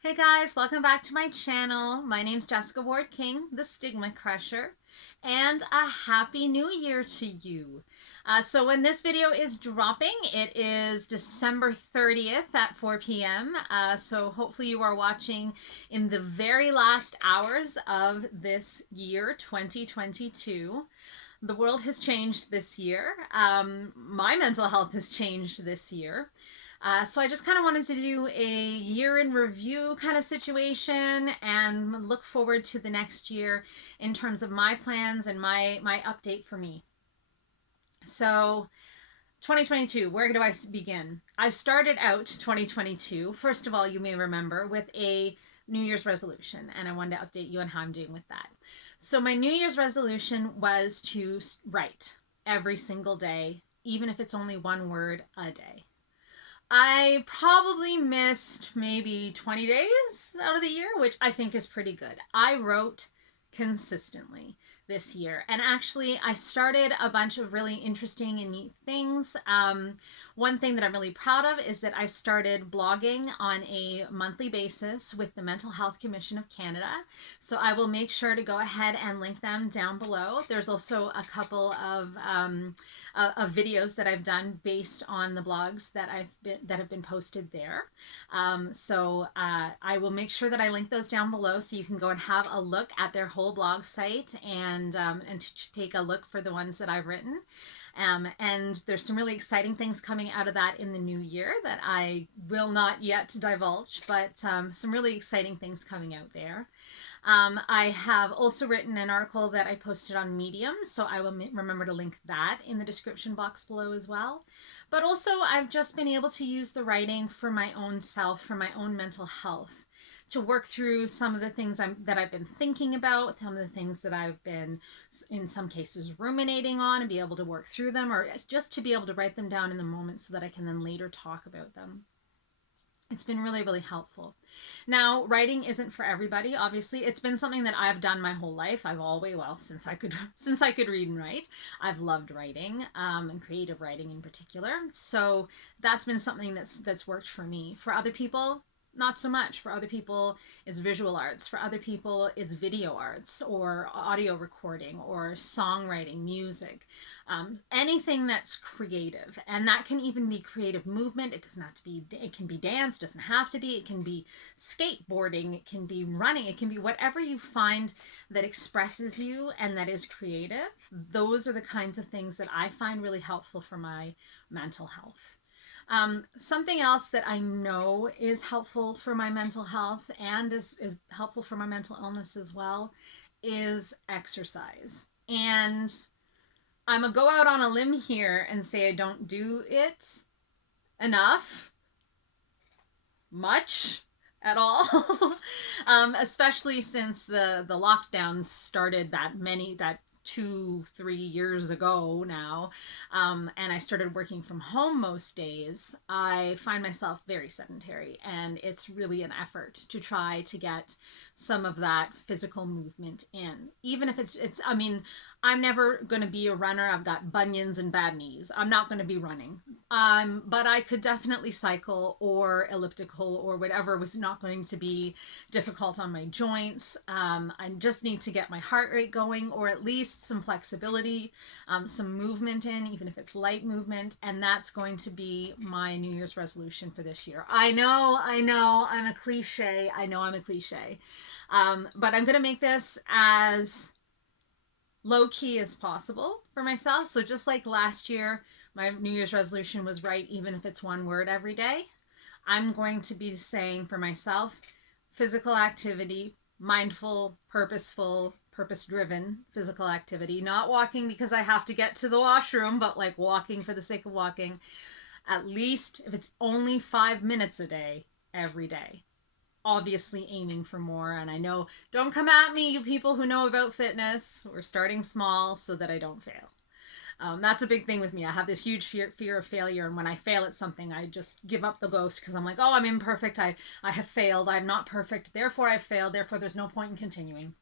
Hey guys, welcome back to my channel. My name's Jessica Ward King, the StigmaCrusher, and a happy new year to you. So when this video is dropping, it is December 30th at 4 p.m. So hopefully you are watching in the very last hours of this year, 2022. The world has changed this year. My mental health has changed this year. So I just kind of wanted to do a year in review kind of situation and look forward to the next year in terms of my plans and my update for me. So 2022, where do I begin? I started out 2022, first of all, you may remember, with a New Year's resolution, and I wanted to update you on how I'm doing with that. So my New Year's resolution was to write every single day, even if it's only one word a day. I probably missed maybe 20 days out of the year, which I think is pretty good. I wrote consistently this year, and actually I started a bunch of really interesting and neat things. One thing that I'm really proud of is that I started blogging on a monthly basis with the Mental Health Commission of Canada. So I will make sure to go ahead and link them down below. There's also a couple of videos that I've done based on the blogs that have been posted there. I will make sure that I link those down below so you can go and have a look at their whole blog site and take a look for the ones that I've written. And there's some really exciting things coming out of that in the new year that I will not yet divulge, but some really exciting things coming out there. I have also written an article that I posted on Medium, so I will remember to link that in the description box below as well. But also, I've just been able to use the writing for my own self, for my own mental health, to work through some of the things that I've been thinking about, some of the things that I've been, in some cases, ruminating on, and be able to work through them, or just to be able to write them down in the moment so that I can then later talk about them. It's been really, really helpful. Now, writing isn't for everybody. Obviously, it's been something that I've done my whole life. I've always, since I could read and write, I've loved writing, and creative writing in particular. So that's been something that's worked for me. For other people, not so much. For other people, it's visual arts. For other people, it's video arts or audio recording or songwriting, music, anything that's creative. And that can even be creative movement. It doesn't have to be, it can be dance, doesn't have to be. It can be skateboarding, it can be running, it can be whatever you find that expresses you and that is creative. Those are the kinds of things that I find really helpful for my mental health. Something else that I know is helpful for my mental health and is helpful for my mental illness as well is exercise. And I'm going to go out on a limb here and say I don't do it enough, much at all, especially since the lockdowns started that 2-3 years ago now, and I started working from home most days. I find myself very sedentary, and it's really an effort to try to get some of that physical movement in, even if it's I mean, I'm never going to be a runner. I've got bunions and bad knees. I'm not going to be running. But I could definitely cycle or elliptical or whatever was not going to be difficult on my joints. I just need to get my heart rate going, or at least some flexibility, some movement in, even if it's light movement. And that's going to be my New Year's resolution for this year. I know, I'm a cliche. I know I'm a cliche. But I'm going to make this as low key as possible for myself. So just like last year, my New Year's resolution was write even if it's one word every day. I'm going to be saying for myself, physical activity, mindful, purposeful, purpose-driven physical activity, not walking because I have to get to the washroom, but like walking for the sake of walking, at least if it's only 5 minutes a day, every day. Obviously aiming for more, and I know, don't come at me, you people who know about fitness. We're starting small so that I don't fail. That's a big thing with me. I have this huge fear of failure, and when I fail at something, I just give up the ghost because I'm like, oh, I'm imperfect. I have failed. I'm not perfect. Therefore, I've failed. Therefore, there's no point in continuing.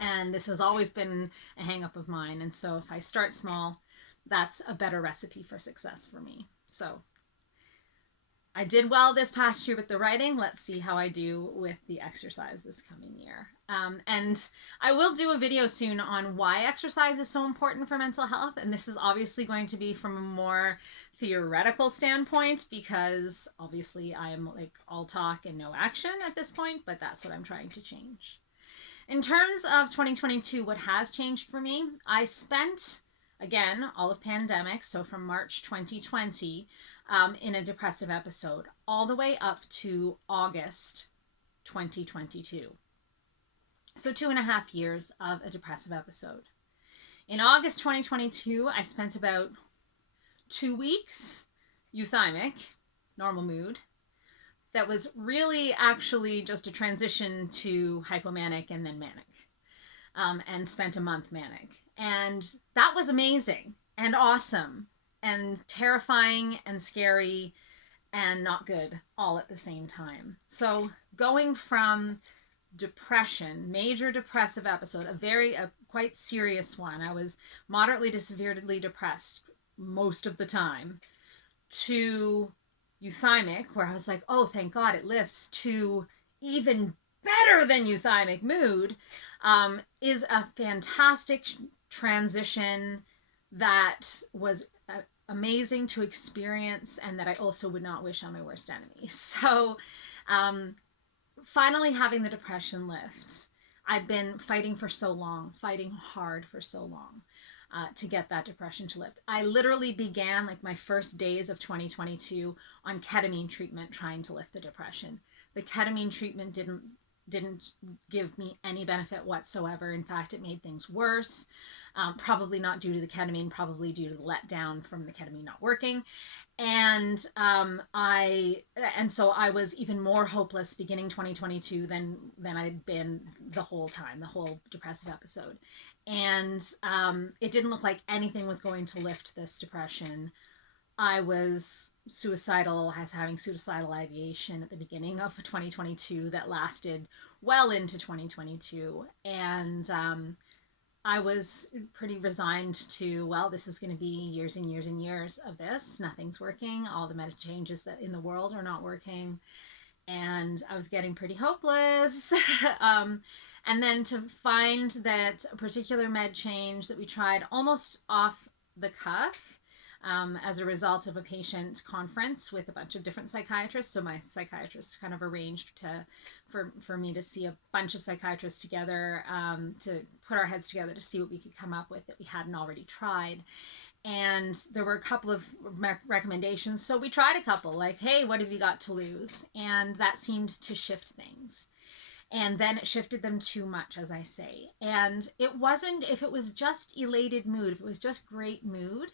And this has always been a hang up of mine. And so if I start small, that's a better recipe for success for me. So I did well this past year with the writing. Let's see how I do with the exercise this coming year. And I will do a video soon on why exercise is so important for mental health. And this is obviously going to be from a more theoretical standpoint because obviously I am like all talk and no action at this point, but that's what I'm trying to change. In terms of 2022, what has changed for me, I spent, again, all of pandemic, so from March 2020, in a depressive episode, all the way up to August 2022. So 2.5 years of a depressive episode. In August 2022, I spent about 2 weeks euthymic, normal mood, that was really actually just a transition to hypomanic and then manic, and spent a month manic. And that was amazing and awesome and terrifying and scary and not good all at the same time. So going from depression, major depressive episode, a quite serious one. I was moderately to severely depressed most of the time, to euthymic, where I was like, oh, thank God it lifts, to even better than euthymic mood, is a fantastic transition that was amazing to experience and that I also would not wish on my worst enemy. So finally having the depression lift. I'd been fighting for so long, fighting hard for so long. To get that depression to lift. I literally began like my first days of 2022 on ketamine treatment trying to lift the depression. The ketamine treatment didn't give me any benefit whatsoever. In fact, it made things worse. Probably not due to the ketamine, probably due to the letdown from the ketamine not working. And so I was even more hopeless beginning 2022 than I'd been the whole time, the whole depressive episode. And it didn't look like anything was going to lift this depression. I was suicidal, I was having suicidal ideation at the beginning of 2022 that lasted well into 2022. And I was pretty resigned to, well, this is going to be years and years and years of this. Nothing's working. All the meta changes that in the world are not working. And I was getting pretty hopeless. And then to find that a particular med change that we tried almost off the cuff, as a result of a patient conference with a bunch of different psychiatrists. So my psychiatrist kind of arranged for me to see a bunch of psychiatrists together, to put our heads together to see what we could come up with that we hadn't already tried. And there were a couple of recommendations. So we tried a couple, like, hey, what have you got to lose? And that seemed to shift things. And then it shifted them too much, as I say. And it wasn't, if it was just elated mood, if it was just great mood,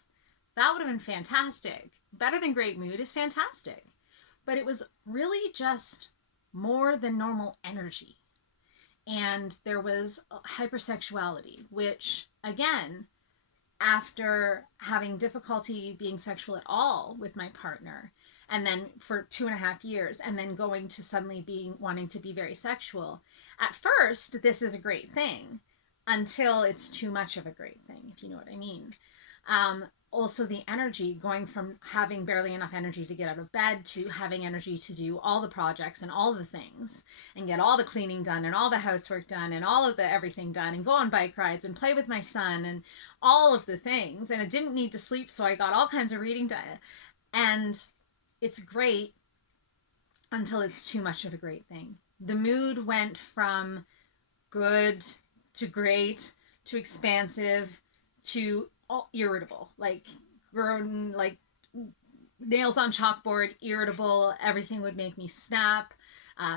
that would have been fantastic. Better than great mood is fantastic. But it was really just more than normal energy. And there was hypersexuality, which, again, after having difficulty being sexual at all with my partner, and then for 2.5 years, and then going to suddenly wanting to be very sexual. At first, this is a great thing until it's too much of a great thing, if you know what I mean. Also the energy, going from having barely enough energy to get out of bed to having energy to do all the projects and all the things and get all the cleaning done and all the housework done and all of the everything done and go on bike rides and play with my son and all of the things. And I didn't need to sleep, so I got all kinds of reading done. And it's great until it's too much of a great thing. The mood went from good to great to expansive to irritable, like nails on chalkboard, irritable. Everything would make me snap,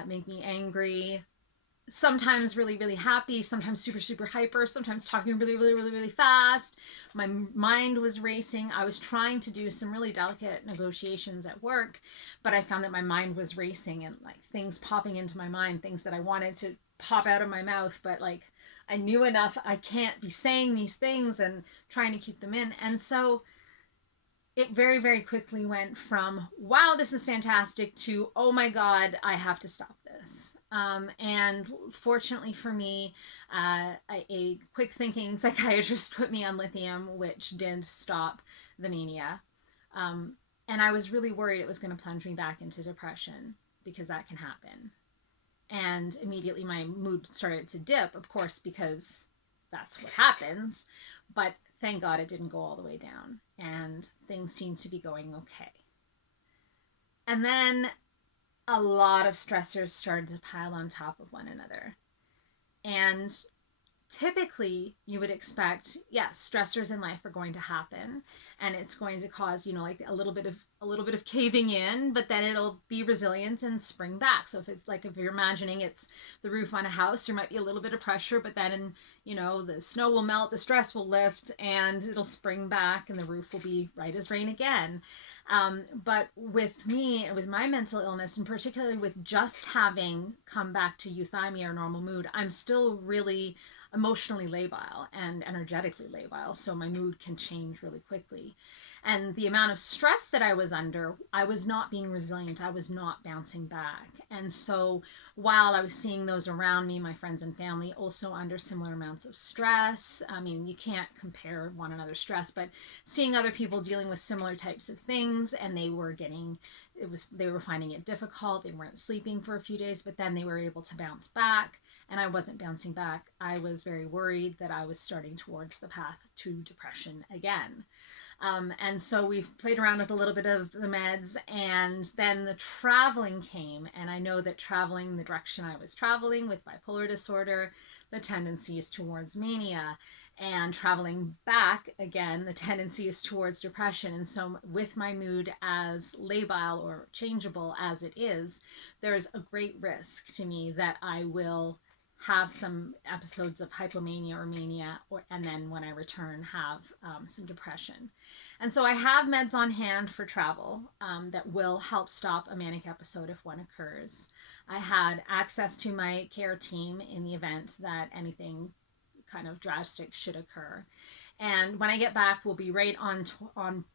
make me angry. Sometimes really, really happy, sometimes super, super hyper, sometimes talking really, really, really, really fast. My mind was racing. I was trying to do some really delicate negotiations at work, but I found that my mind was racing and like things popping into my mind, things that I wanted to pop out of my mouth, but like I knew enough, I can't be saying these things and trying to keep them in. And so it very, very quickly went from, wow, this is fantastic, to, oh my God, I have to stop this. And fortunately for me, a quick thinking psychiatrist put me on lithium, which did stop the mania. And I was really worried it was going to plunge me back into depression, because that can happen. And immediately my mood started to dip, of course, because that's what happens. But thank God it didn't go all the way down, and things seemed to be going okay. And then a lot of stressors started to pile on top of one another. And typically you would expect, yes, stressors in life are going to happen, and it's going to cause, like a little bit of caving in, but then it'll be resilient and spring back. So if you're imagining it's the roof on a house, there might be a little bit of pressure, but then the snow will melt, the stress will lift, and it'll spring back, and the roof will be right as rain again. But with me, with my mental illness, and particularly with just having come back to euthymia or normal mood, I'm still really emotionally labile and energetically labile, so my mood can change really quickly. And the amount of stress that I was under, I was not being resilient. I was not bouncing back. And so while I was seeing those around me, my friends and family, also under similar amounts of stress, I mean, you can't compare one another's stress, but seeing other people dealing with similar types of things, and they were finding it difficult. They weren't sleeping for a few days, but then they were able to bounce back, and I wasn't bouncing back. I was very worried that I was starting towards the path to depression again. And so we've played around with a little bit of the meds, and then the traveling came. And I know that traveling the direction I was traveling with bipolar disorder, the tendency is towards mania. And traveling back again, the tendency is towards depression. And so, with my mood as labile or changeable as it is, there's a great risk to me that I will have some episodes of hypomania or mania, and then when I return, have some depression. And so I have meds on hand for travel that will help stop a manic episode if one occurs. I had access to my care team in the event that anything kind of drastic should occur. And when I get back, we'll be right on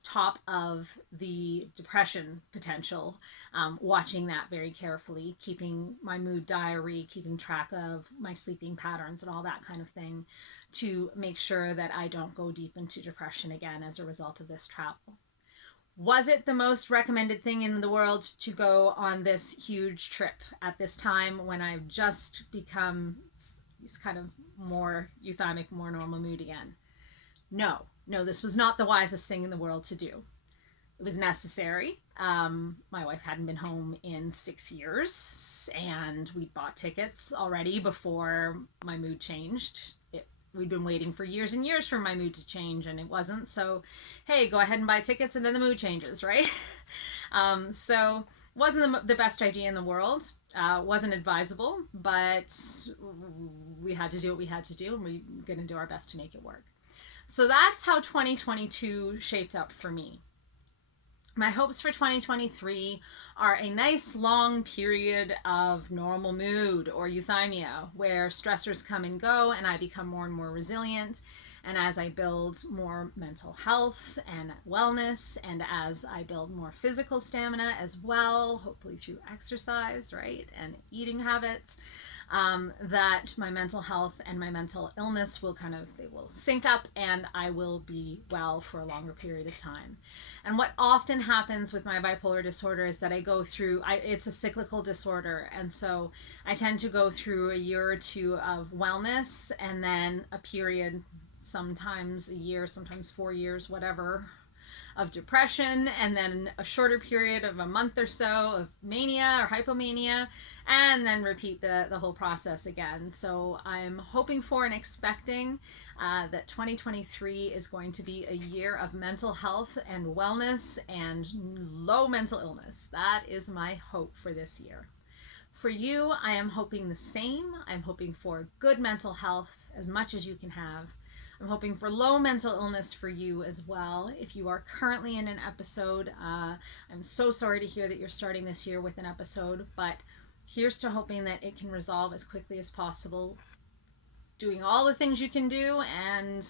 top of the depression potential, watching that very carefully, keeping my mood diary, keeping track of my sleeping patterns and all that kind of thing, to make sure that I don't go deep into depression again as a result of this travel. Was it the most recommended thing in the world to go on this huge trip at this time when I've just become kind of more euthymic, more normal mood again? No, this was not the wisest thing in the world to do. It was necessary. My wife hadn't been home in 6 years, and we'd bought tickets already before my mood changed. We'd been waiting for years and years for my mood to change, and it wasn't. So, hey, go ahead and buy tickets, and then the mood changes, right? So, wasn't the best idea in the world. Wasn't advisable, but we had to do what we had to do, and we're going to do our best to make it work. So that's how 2022 shaped up for me. My hopes for 2023 are a nice long period of normal mood or euthymia, where stressors come and go and I become more and more resilient. And as I build more mental health and wellness, and as I build more physical stamina as well, hopefully through exercise, right, and eating habits, that my mental health and my mental illness they will sync up, and I will be well for a longer period of time. And what often happens with my bipolar disorder is that I go through, it's a cyclical disorder, and so I tend to go through a year or two of wellness, and then a period, sometimes a year, sometimes 4 years, whatever, of depression, and then a shorter period of a month or so of mania or hypomania, and then repeat the whole process again. So I'm hoping for and expecting that 2023 is going to be a year of mental health and wellness and low mental illness. That is my hope for this year. For you, I am hoping the same. I'm hoping for good mental health, as much as you can have. I'm hoping for low mental illness for you as well. If you are currently in an episode, I'm so sorry to hear that you're starting this year with an episode, but here's to hoping that it can resolve as quickly as possible, doing all the things you can do, and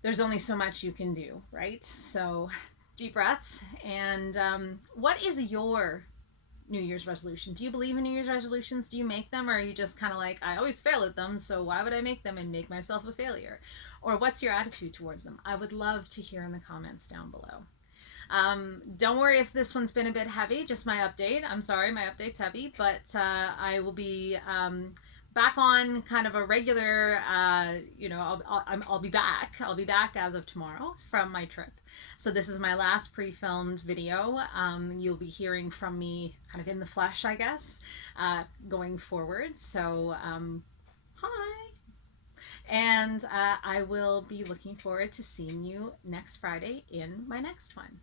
there's only so much you can do, right? So deep breaths. And what is your New Year's resolution? Do you believe in New Year's resolutions? Do you make them? Or are you just kind of like, I always fail at them, so why would I make them and make myself a failure? Or what's your attitude towards them? I would love to hear in the comments down below. Don't worry if this one's been a bit heavy, just my update. I'm sorry, my update's heavy, but I will be back on kind of a regular, I'll be back. I'll be back as of tomorrow from my trip. So this is my last pre-filmed video. You'll be hearing from me kind of in the flesh, I guess, going forward. So, hi. And I will be looking forward to seeing you next Friday in my next one.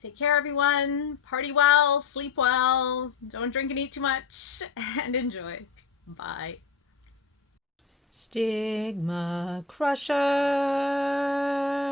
Take care, everyone. Party well, sleep well, don't drink and eat too much, and enjoy. Bye. StigmaCrusher.